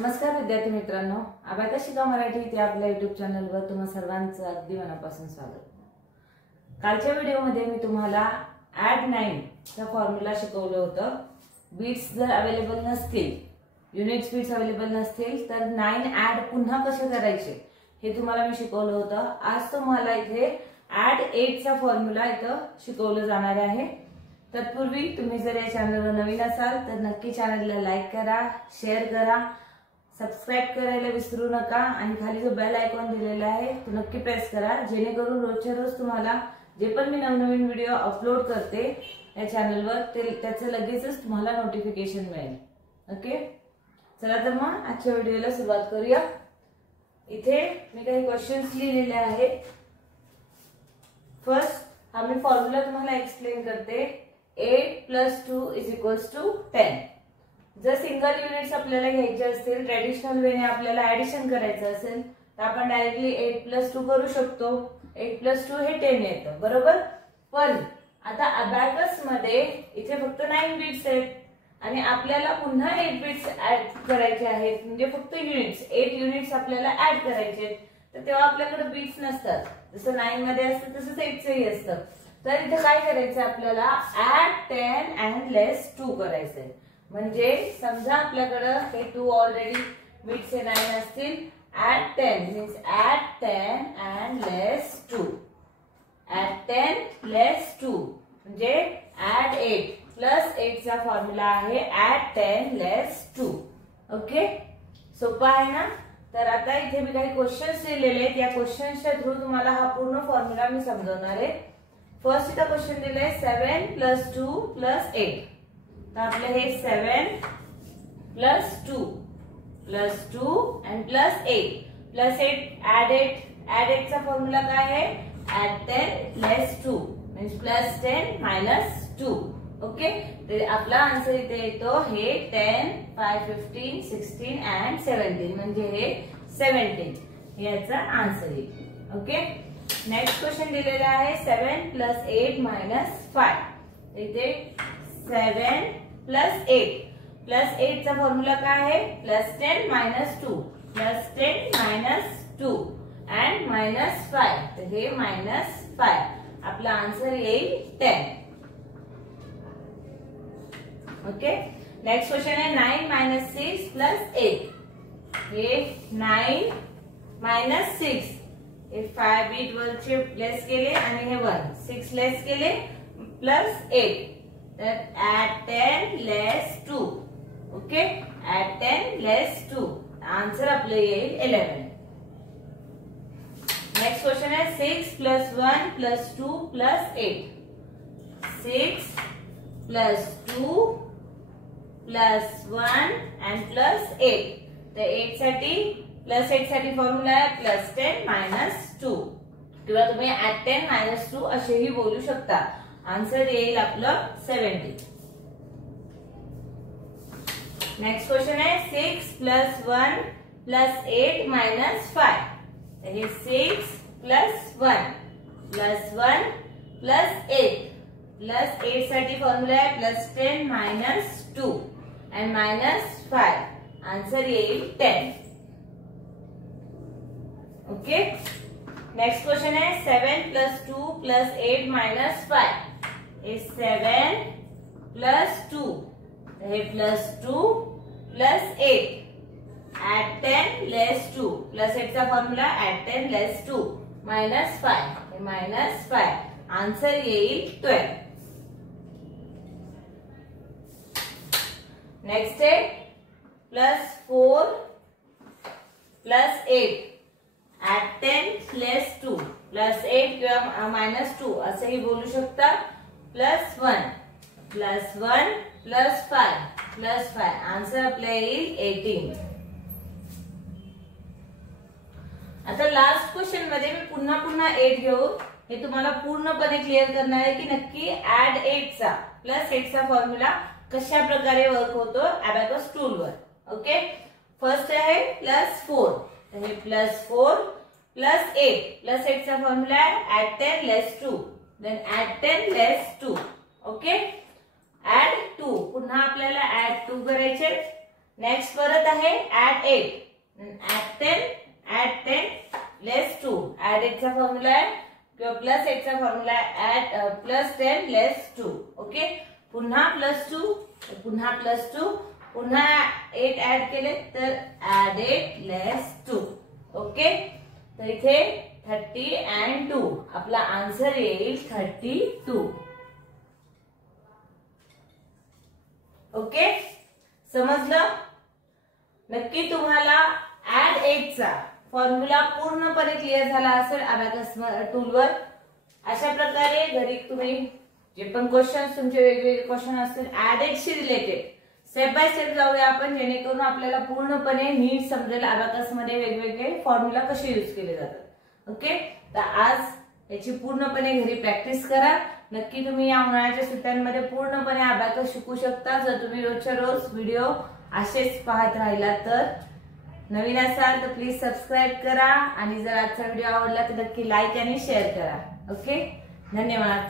नमस्कार विद्यार्थी मित्रांनो, अबॅकस शिका मराठी या आपल्या YouTube चॅनलवर तुम्हा सर्वांचं अगदी मनापासून स्वागत। कालच्या व्हिडिओमध्ये मी तुम्हाला ऍड 9 चा फॉर्म्युला शिकवलं होतं। बीट्स जर अवेलेबल नसतील, युनिट्स बीट्स अवेलेबल नसतील तर 9 ऍड पुन्हा कसे करायचे हे तुम्हाला मी शिकवलं होतं। आज तुम्हाला इथे ऍड 8 चा फॉर्म्युला इथं शिकवलं जाणार आहे। तत्पूर्वी तुम्ही जर या चॅनलवर नवीन असाल तर नक्की चॅनलला लाईक करा, शेअर करा, सबस्क्राइब करायला विसरू नका आणि खाली जो बेल आयकॉन दिलेला आहे तो नक्की प्रेस करा, जेणेकरून रोजच्या रोज तुम्हाला जे पण मी नवनवीन व्हिडिओ अपलोड करते या चॅनलवर त्याचं लगेचच तुम्हाला नोटिफिकेशन मिळेल। ओके, चला तर मग आजच्या व्हिडिओला सुरुवात करूया। इथे मी काही क्वेश्चन्स लिहिलेले आहेत। फर्स्ट हा मी फॉर्म्युला तुम्हाला एक्सप्लेन करते। 8 + 2 = 10। जर सिंगल युनिट्स आपल्याला घ्यायचे असतील, ट्रेडिशनल वेने आपल्याला ऍडिशन करायचं असेल तर आपण डायरेक्टली 8 + 2 करू शकतो। 8 + 2 हे 10 येतं, बरोबर। पण आता अबॅकस मध्ये इथे फक्त 9 बीट्स आहेत आणि आपल्याला पुन्हा 8 बीट्स ऍड करायचे आहेत, म्हणजे फक्त युनिट्स 8 युनिट्स आपल्याला ऍड करायचे आहेत। तर तेव्हा आपल्याकडे बीट्स नसतात, जसं 9 मध्ये असतं तसंच 8 चंही असतं। तर इथे काय करायचं आपल्याला, ऍड 10 अँड लेस 2 करायचंय। म्हणजे समजा आपल्याकडे हे 2 ऑलरेडी बीट्स 9 असतील, add 10 means add 10 and less 2, add 10 less 2 म्हणजे ऍड 8 प्लस 8 चा फॉर्म्युला आहे ऍड 10 लेस 2। ओके, सोपा आहे ना। तर आता इथे मी काही क्वेश्चन्स लिहिलेले आहेत, या क्वेश्चन्सच्या थ्रू तुम्हाला हा पूर्ण फॉर्म्युला मी समजवणार आहे। फर्स्ट इथं क्वेश्चन दिलाय 7 + 2 + 8। तर आपलं हे 7 + 2 + 2 and +8 +8 ऍड 8 चा फॉर्म्युला काय आहे, ऍड 10 लेस 2 मीन्स +10 - 2। ओके, तर आपला आन्सर इथे येतो हे 10, 5, 15, 16 and 17 म्हणजे हे 17 याचा आन्सर येईल। ओके, नेक्स्ट क्वेश्चन दिलेला आहे 7 + 8 - 5। इथे 7 + 8 + 8 चा फॉर्म्युला काय आहे, +10 - 2 +10 - 2 and -5, तर हे -5 आपला आन्सर येईल 10। ओके, नेक्स्ट क्वेश्चन आहे 9 - 6 + 8। हे 9 - 6 हे 5 बीट वरचे लेस केले आणि हे 1 6 लेस केले +8, तर add 10 less 2। Okay, add 10 less 2, answer आपलं येईल 11। नेक्स्ट क्वेश्चन आहे 6 + 1 + 2 + 8। 6 + 2 + 1 and +8, तर 8 साठी फॉर्म्युला आहे +10 - 2 किंवा तुम्ही ऍड 10 - 2 असेही बोलू शकता। आन्सर येईल आपलं 70। नेक्स्ट क्वेश्चन आहे 6 + 1 + 8 - 5। तर हे 6 + 1 + 1 + 8 साठी फॉर्म्युला आहे +10 - 2 and -5, आन्सर येईल 10। ओके, नेक्स्ट क्वेश्चन आहे 7 + 2 + 8 - 5। हे 7 + 2, हे +2 + 8 ऍड 10 लेस 2 +8 चा फॉर्म्युला ऍड 10 लेस 2 -5, हे -5 आन्सर येईल 12। नेक्स्ट आहे +4 + 8 ऍड 10 लेस 2 +8 किंवा -2 असंही बोलू शकता। +1 +1 +5 आन्सर आपलं येईल 18। आता लास्ट क्वेश्चन मध्ये मी पुन्हा 8 घेऊन हे तुम्हाला पूर्णपणे क्लिअर करणार आहे की नक्की ऍड 8 चा +8 चा फॉर्म्युला कशा प्रकारे वर्क होतो अबॅकस टूल वर। ओके, फर्स्ट आहे +4, तर हे +4 + 8 चा फॉर्म्युला आहे add 10 less 2 then add 10 less 2। Okay, add 2 पुन्हा आपल्याला ऍड 2 करायचे। नेक्स्ट परत आहे ऍड 8, ऍड 10 लेस 2. ऍड 8 चा फॉर्म्युला आहे किंवा प्लस 8 चा फॉर्म्युला आहे ऍड प्लस 10 लेस 2. ओके, पुन्हा प्लस 2, पुन्हा प्लस 2, पुन्हा 8 ऍड केले तर ऍड 8 लेस 2. ओके, तर इथे 30 and 2 आपला आन्सर येईल 32. ओके, समजलं? नक्की तुम्हाला ऍड 8 चा फॉर्म्युला पूर्णपणे क्लिअर झाला असेल अबॅकस टूलवर. अशा प्रकारे घरी तुम्ही जे पण क्वेश्चन तुमचे वेगवेगळे क्वेश्चन असतील ऍड 8 शी रिलेटेड स्टेप बाय स्टेप जाऊया आपण, जेणेकरून आपल्याला पूर्णपणे नीट समजेल अबॅकस मध्ये वेगवेगळे फॉर्म्युला कसे यूज केले जातात. ओके, तर आज याची पूर्णपणे घरी प्रॅक्टिस करा. नक्की तुम्ही या उन्हाळ्याच्या सुट्ट्यांमध्ये पूर्णपणे अबॅकस शिकू शकता जर तुम्ही रोजच्या रोज व्हिडिओ असेच पाहत राहिला तर. नवीन असाल तर प्लीज सबस्क्राईब करा आणि जर आजचा व्हिडिओ आवडला तर नक्की लाईक आणि शेअर करा. ओके, धन्यवाद.